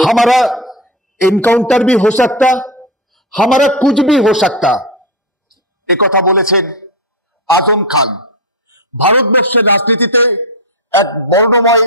हमारा एनकाउंटर भी हो सकता, हमारा कुछ भी हो सकता। एक কথা বলেছেন আজম খান। ভারতবর্ষের রাজনীতিতে এক বর্ণময়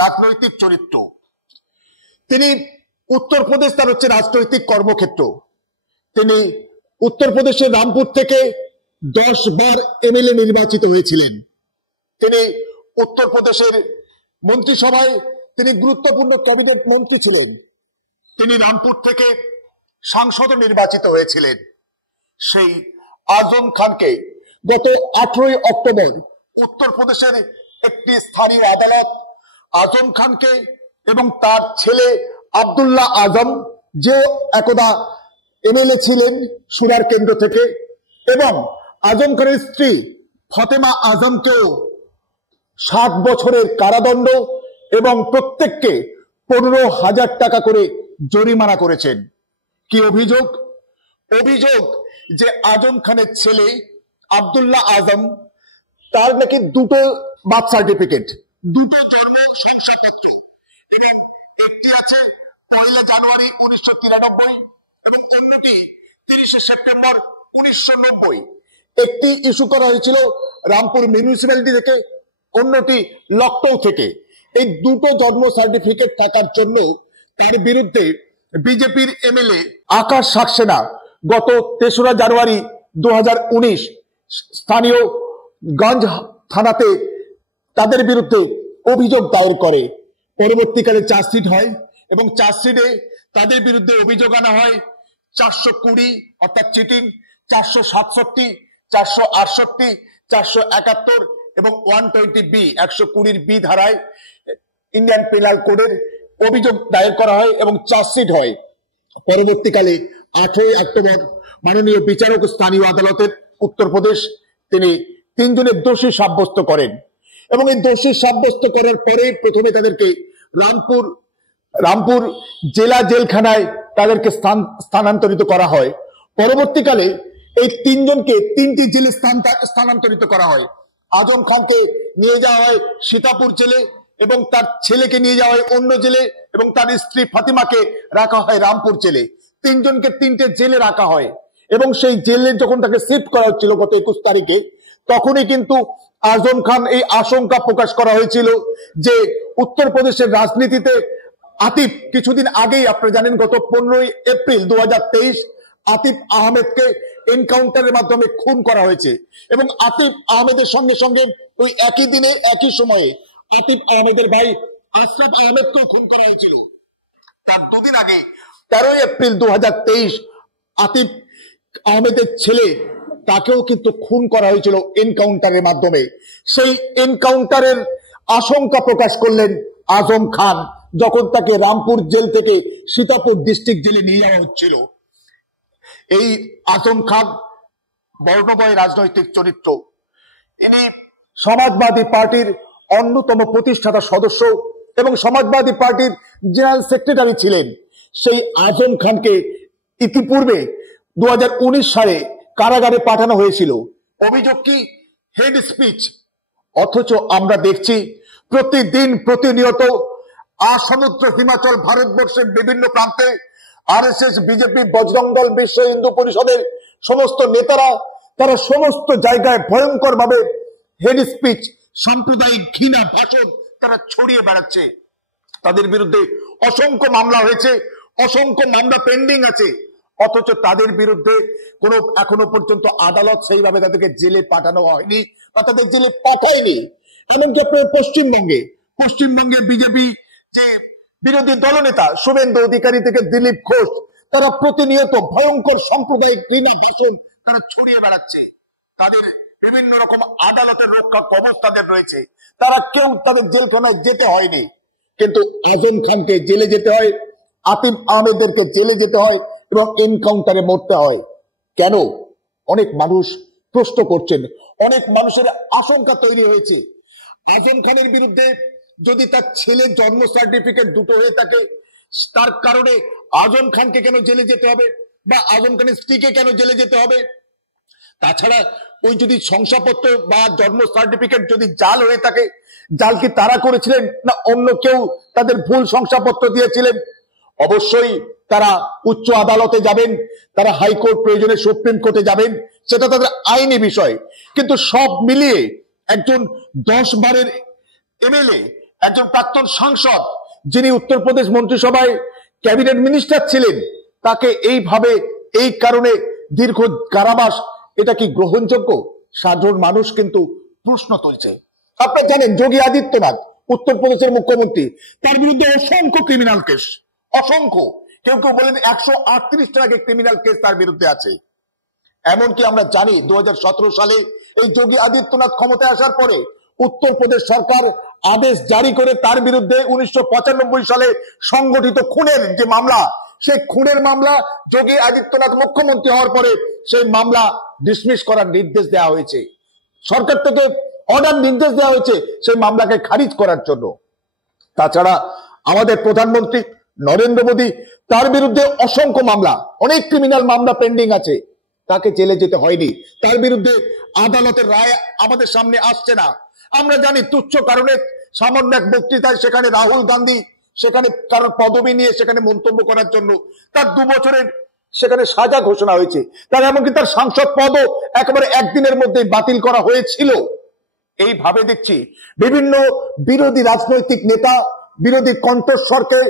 রাজনৈতিক চরিত্র। তিনি উত্তরপ্রদেশ তার হচ্ছে রাজনৈতিক কর্মক্ষেত্র। তিনি উত্তরপ্রদেশের রামপুর থেকে 10 বার এমএলএ নির্বাচিত হয়েছিলেন। তিনি উত্তরপ্রদেশের মন্ত্রিসভায় তিনি গুরুত্বপূর্ণ ক্যাবিনেট মন্ত্রী ছিলেন। তিনি রামপুর থেকে সাংসদ নির্বাচিত হয়েছিলেন। সেই আজম খানকে গত 18 অক্টোবর উত্তরপ্রদেশের একটি স্থানীয় আদালত আজম খানকে এবং তার ছেলে আব্দুল্লাহ আজম, যে একদা এমএলএ ছিলেন সুরার কেন্দ্র থেকে, এবং আজম খানের স্ত্রী ফাতেমা আজমকেও 7 বছরের কারাদণ্ড এবং প্রত্যেককে 15,000 টাকা করে জরিমানা করেছেন। কি অভিযোগ? অভিযোগ যে আজম খানের ছেলে আব্দুল্লাহ আজম, তার নাকি 2টো বার্থ সার্টিফিকেট, 2টো জন্ম শংসাপত্র, একটি আছে 1 জানুয়ারি 1993 এবং অন্যটি 30 সেপ্টেম্বর 1990। একটি ইস্যু করা হয়েছিল রামপুর মিউনিসিপ্যালিটি থেকে, অন্যটি লখনৌ থেকে। এই 2টো জন্ম সার্টিফিকেট থাকার জন্য তার বিরুদ্ধে বিজেপির এমএলএ আকাশ সাক্সেনা গত 3রা জানুয়ারি 2019 স্থানীয় গঞ্জ থানাতে তাদের বিরুদ্ধে অভিযোগ দায়ের করে। পরবর্তীকালে চার্জশিট হয় এবং চার্জশিটে তাদের বিরুদ্ধে অভিযোগ আনা হয় 420 অর্থাৎ চিটিং, 467, 468, 471 এবং 120B 120B ধারায় ইন্ডিয়ান পেনাল কোডের অভিযোগ দায়ের করা হয় এবং চার্জশিট হয়। পরবর্তীকালে 18 অক্টোবর মাননীয় বিচারক স্থানীয় আদালতের উত্তরপ্রদেশ তিনি 3 জনের দোষী সাব্যস্ত করেন এবং এই দোষী সাব্যস্ত করার পরে প্রথমে তাদেরকে রামপুর জেলা জেলখানায় তাদেরকে স্থানান্তরিত করা হয়। পরবর্তীকালে এই 3 জনকে 3টি জেলে স্থানান্তরিত করা হয়। আজম খানকে নিয়ে যাওয়া হয় সীতাপুর জেলে এবং তার ছেলেকে নিয়ে যাওয়া হয় অন্য জেলে এবং তার স্ত্রী ফাতিমাকে রাখা হয় রামপুর জেলে। 3 জনকে 3টে জেলে রাখা হয় এবং সেই জেলে যখন তাকে শিফট করা হচ্ছিল গত 21 তারিখে, তখনই কিন্তু আজম খান এই আশঙ্কা প্রকাশ করা হয়েছিল যে উত্তরপ্রদেশের রাজনীতিতে আতিফ, কিছুদিন আগেই আপনারা জানেন গত 15 এপ্রিল 2023 আতিফ আহমেদকে এনকাউন্টারের মাধ্যমে খুন করা হয়েছে এবং আতিফ আহমেদের সঙ্গে সঙ্গে ওই একই দিনে একই সময়ে আতিফ আহমেদের ভাই আশরাফ আহমেদকেও খুন করা হয়েছিল। তার 2 দিন আগে 13 এপ্রিল 2023 আতিফ আহমেদের ছেলে, তাকেও কিন্তু খুন করা হয়েছিল এনকাউন্টারের মাধ্যমে। সেই এনকাউন্টারের আশঙ্কা প্রকাশ করলেন আজম খান যখন তাকে রামপুর জেল থেকে সীতাপুর ডিস্ট্রিক্ট জেলে নিয়ে যাওয়া হচ্ছিল। এই আজম খান বর্ণময় রাজনৈতিক চরিত্র। ইনি সমাজবাদী পার্টির অন্যতম প্রতিষ্ঠাতা সদস্য এবং সমাজবাদী পার্টির জেনারেল সেক্রেটারি ছিলেন। সেই আজম খানকে ইতিপূর্বে 2019 সালে কারাগারে পাঠানো হয়েছিল। অভিযোগ কি? Head speech. অথচ আমরা দেখছি প্রতিদিন প্রতিনিয়ত আসমুদ্র হিমাচল ভারতবর্ষের বিভিন্ন প্রান্তে আরএসএস, বিজেপি, বজরং দল, বিশ্ব হিন্দু পরিষদের সমস্ত নেতারা তারা সমস্ত জায়গায় ভয়ঙ্কর ভাবে হেড স্পিচ, সাম্প্রদায়িক ঘৃণা ভাষণ তারা ছড়িয়ে বেড়াচ্ছে। তাদের বিরুদ্ধে অসংখ্য মামলা হয়েছে, অসংখ্য মামলা পেন্ডিং আছে, অথচ তাদের বিরুদ্ধে কোনো এখনো পর্যন্ত আদালত সেইভাবে তাদেরকে জেলে পাঠানো হয়নি বা তাদের জেলে পাঠায়নি। এমনকি পশ্চিমবঙ্গে বিজেপি যে বিরোধী দলনেতা শুভেন্দু অধিকারী থেকে দিলীপ ঘোষ, তারা প্রতিনিয়ত ভয়ঙ্কর সাম্প্রদায়িক ঘৃণা ভাষণ তারা ছড়িয়ে বেড়াচ্ছে। তাদের বিভিন্ন রকম আদালতের রক্ষা কবচ তাদের রয়েছে, তারা কেউ তাদের জেলখানায় যেতে হয়নি। কিন্তু আজম খানকে জেলে যেতে হয়, আতিফ আহমেদকে জেলে যেতে হয় এবং এনকাউন্টারে মরতে হয়। কেন? অনেক মানুষ প্রশ্ন করছেন, অনেক মানুষের আশঙ্কা তৈরি হয়েছে আজম খানের বিরুদ্ধে যদি তার ছেলের জন্ম সার্টিফিকেট 2টো হয়ে থাকে, তার কারণে আজম খানকে কেন জেলে যেতে হবে বা আজম খানের স্ত্রীকে কেন জেলে যেতে হবে? তাছাড়া ওই যদি শংসাপত্র বা জন্ম সার্টিফিকেট যদি জাল হয়ে থাকে, জাল কি তারা করেছিলেন না অন্য কেউ তাদের ভুল শংসাপত্র দিয়েছিলেন? অবশ্যই তারা উচ্চ আদালতে যাবেন, তারা হাইকোর্ট, প্রয়োজনে সুপ্রিম কোর্টে যাবেন, সেটা তাদের আইনি বিষয়। কিন্তু সব মিলিয়ে একজন 10 বারের এমএলএ, একজন প্রাক্তন সাংসদ, যিনি উত্তরপ্রদেশ মন্ত্রিসভায় ক্যাবিনেট মিনিস্টার ছিলেন, তাকে এইভাবে এই কারণে দীর্ঘ কারাবাস, এটা কি গ্রহণযোগ্য? সাধারণ মানুষ কিন্তু প্রশ্ন তুলছে। আপনারা জানেন যোগী আদিত্যনাথ উত্তরপ্রদেশের মুখ্যমন্ত্রী, তার বিরুদ্ধে অসংখ্য ক্রিমিনাল কেস, অসংখ্য, কেউ কেউ বলেন 138টা আগে ক্রিমিনাল কেস তার বিরুদ্ধে আছে। এমনকি আমরা জানি 2017 সালে এই যোগী আদিত্যনাথ ক্ষমতায় আসার পরে উত্তরপ্রদেশ সরকার আদেশ জারি করে তার বিরুদ্ধে 1995 সালে সংগঠিত খুনের যে মামলা, সেই খুনের মামলা যোগী আদিত্যনাথ মুখ্যমন্ত্রী হওয়ার পরে সেই মামলা ডিসমিস করার নির্দেশ দেওয়া হয়েছে। সরকার থেকে অর্ডার, নির্দেশ দেওয়া হয়েছে সেই মামলাকে খারিজ করার জন্য। তাছাড়া আমাদের প্রধানমন্ত্রী নরেন্দ্র মোদী, তার বিরুদ্ধে অসংখ্য মামলা, অনেক ক্রিমিনাল মামলা পেন্ডিং আছে, তাকে জেলে যেতে হয়নি, তার বিরুদ্ধে আদালতের রায় আমাদের সামনে আসছে না। আমরা জানি তুচ্ছ কারণে সামান্য এক বক্তৃতায় সেখানে রাহুল গান্ধী সেখানে কারোর পদবি নিয়ে সেখানে মন্তব্য করার জন্য তার 2 বছরের সেখানে সাজা ঘোষণা হয়েছে, তার এমনকি তার সাংসদ পদও একেবারে একদিনের মধ্যে বাতিল করা হয়েছিল। এইভাবে দেখছি বিভিন্ন বিরোধী রাজনৈতিক নেতা, বিরোধী কণ্ঠস্বরকে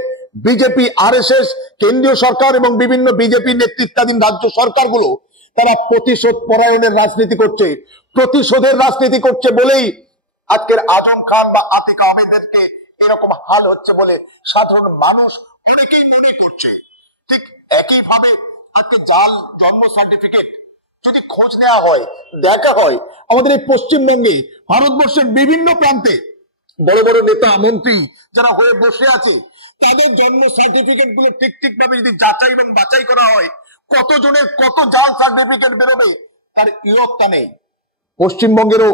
বিজেপি, আরএসএস, কেন্দ্রীয় সরকার এবং বিভিন্ন বিজেপি নেতৃত্বাধীন রাজ্য সরকারগুলো তারা প্রতিশোধ পরায়ণের রাজনীতি করছে, প্রতিশোধের রাজনীতি করছে বলেই আজকের আজম খান বা আতিক আহমেদকে এরকম হাল হচ্ছে বলে সাধারণ মানুষ অনেকেই মনে করছে। ঠিক একইভাবে আজকে জাল জন্ম সার্টিফিকেট যদি খোঁজ নেওয়া হয়, দেখা হয় আমাদের এই পশ্চিমবঙ্গে, ভারতবর্ষের বিভিন্ন প্রান্তে বড় বড় নেতা মন্ত্রী যারা হয়ে বসে আছে, তাদের জন্ম সার্টিফিকেট গুলো ঠিক ভাবে যদি যাচাই এবং বাছাই করা হয়, কতজনের কত জাল সার্টিফিকেট বেরোবে তার ইয়ত্তা নেই। পশ্চিমবঙ্গেরও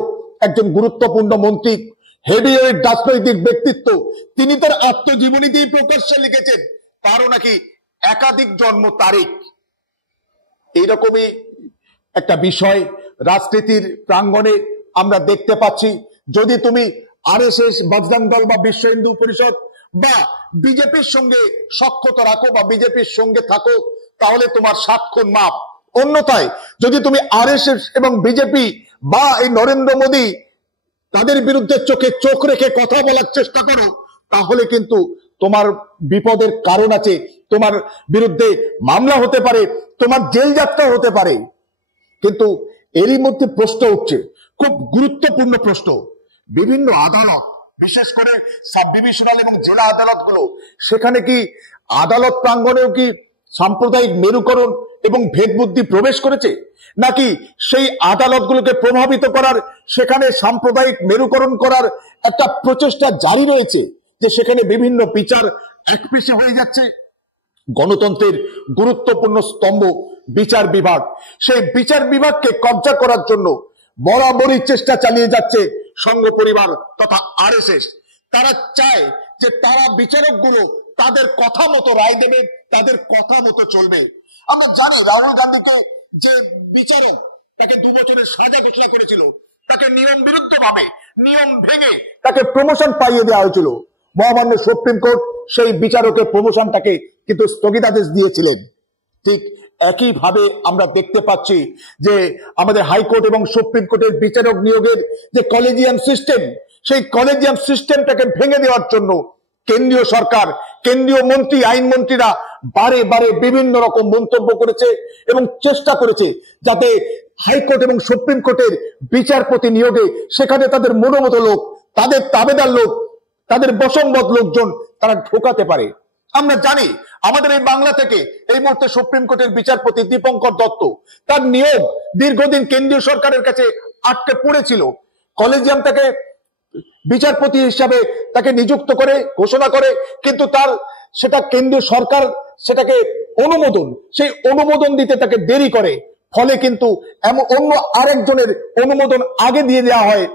একজন গুরুত্বপূর্ণ মন্ত্রী, হেভিওয়েট রাজনৈতিক ব্যক্তিত্ব, তিনি তার আত্মজীবনীতেই প্রকাশ্যে লিখেছেন তারও নাকি একাধিক জন্ম তারিখ। এইরকমই একটা বিষয় রাজনীতির প্রাঙ্গণে আমরা দেখতে পাচ্ছি। যদি তুমি আরএসএস, বজরং দল বা বিশ্ব হিন্দু পরিষদ বা বিজেপির সঙ্গে সখ্যতা রাখো বা বিজেপির সঙ্গে থাকো, তাহলে তোমার 7 খুন মাপ। অন্যথায় যদি তুমি আরএসএস এবং বিজেপি বা এই নরেন্দ্র মোদী, তাদের বিরুদ্ধে চোখে চোখ রেখে কথা বলার চেষ্টা করো, তাহলে কিন্তু তোমার বিপদের কারণ আছে, তোমার বিরুদ্ধে মামলা হতে পারে, তোমার জেল যাত্রা হতে পারে। কিন্তু এরই মধ্যে প্রশ্ন উঠছে, খুব গুরুত্বপূর্ণ প্রশ্ন, বিভিন্ন আদালত, বিশেষ করে সাব ডিভিশনাল এবং জেলা আদালতগুলো, সেখানে কি আদালত প্রাঙ্গণেও কি সাম্প্রদায়িক মেরুকরণ এবং ভেদ বুদ্ধি প্রবেশ করেছে, নাকি সেই আদালতগুলোকে প্রভাবিত করার, সেখানে সাম্প্রদায়িক মেরুকরণ করার একটা প্রচেষ্টা জারি রয়েছে, যে সেখানে বিভিন্ন বিচার একপেশে হয়ে যাচ্ছে? গণতন্ত্রের গুরুত্বপূর্ণ স্তম্ভ বিচার বিভাগ, সেই বিচার বিভাগকে কবজা করার জন্য বরাবরই চেষ্টা চালিয়ে যাচ্ছে সংঘ পরিবার তথা আরএসএস। তারা চায় যে তারা বিচারকগুলো তাদের কথা মতো রায় দেবে, তাদের কথা মতো চলবে। আমরা জানি রাহুল গান্ধীকে যে বিচারক তাকে 2 বছরের সাজা ঘোষণা করেছিল, তাকে নিয়ম বিরুদ্ধ ভাবে, নিয়ম ভেঙে তাকে প্রমোশন পাইয়ে দেওয়া হয়েছিল। মহামান্য সুপ্রিম কোর্ট সেই বিচারকের প্রমোশনটাকে কিন্তু স্থগিতাদেশ দিয়েছিলেন। ঠিক একইভাবে আমরা দেখতে পাচ্ছি যে আমাদের হাইকোর্ট এবং সুপ্রিম কোর্টের বিচারক নিয়োগের যে কলেজিয়াম সিস্টেম, সেই কলেজিয়াম সিস্টেমটাকে ভেঙে দেওয়ার জন্য কেন্দ্রীয় সরকার, কেন্দ্রীয় মন্ত্রী, আইনমন্ত্রীরা বারে বারে বিভিন্ন রকম মন্তব্য করেছে এবং চেষ্টা করেছে যাতে হাইকোর্ট এবং সুপ্রিম কোর্টের বিচারপতি নিয়োগে সেখানে তাদের মনোমত লোক, তাদের তাবেদার লোক, তাদের বশংবদ লোকজন তারা ঢোকাতে পারে। আমরা জানি আমাদের এই বাংলা থেকে এই মুহূর্তে সুপ্রিম কোর্টের বিচারপতি দীপঙ্কর দত্ত, তার নিয়োগ দীর্ঘদিন কেন্দ্রীয় সরকারের কাছে আটকে পড়েছিল। কলেজিয়াম তাকে বিচারপতি হিসাবে তাকে নিযুক্ত করে ঘোষণা করে, কিন্তু তার সেটা কেন্দ্রীয় সরকার সেটাকে সেই অনুমোদন দিতে তাকে দেরি করে। ফলে কিন্তু এমন অন্য আরেকজনের অনুমোদন আগে দিয়ে দেওয়া হয়,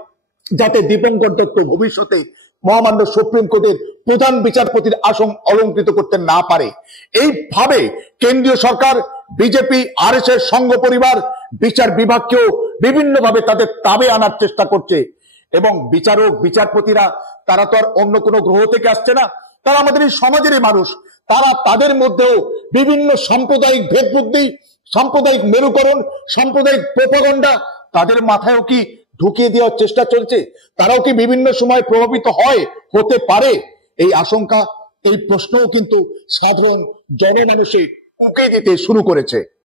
যাতে দীপঙ্কর দত্ত ভবিষ্যতে মহামান্য সুপ্রিম কোর্টের প্রধান বিচারপতির আসন অলঙ্কৃত করতে না পারে। এইভাবে কেন্দ্রীয় সরকার, বিজেপি, আরএসএস, সংঘ পরিবার বিচার বিভাগকেও বিভিন্নভাবে তাদের তাবে আনার চেষ্টা করছে। এবং বিচারক, বিচারপতিরা তারা তো আর অন্য কোনো গ্রহ থেকে আসছে না, তারা আমাদের এই সমাজেরই মানুষ। তারা তাদের মধ্যেও বিভিন্ন সাম্প্রদায়িক ভেদবুদ্ধি, সাম্প্রদায়িক মেরুকরণ, সাম্প্রদায়িক প্রোপাগান্ডা তাদের মাথায়ও কি ঢুকিয়ে দেওয়ার চেষ্টা চলছে? তারাও কি বিভিন্ন সময় প্রভাবিত হতে পারে? এই আশঙ্কা, এই প্রশ্নও কিন্তু সাধারণ জনমানুষে উকে দিতে শুরু করেছে।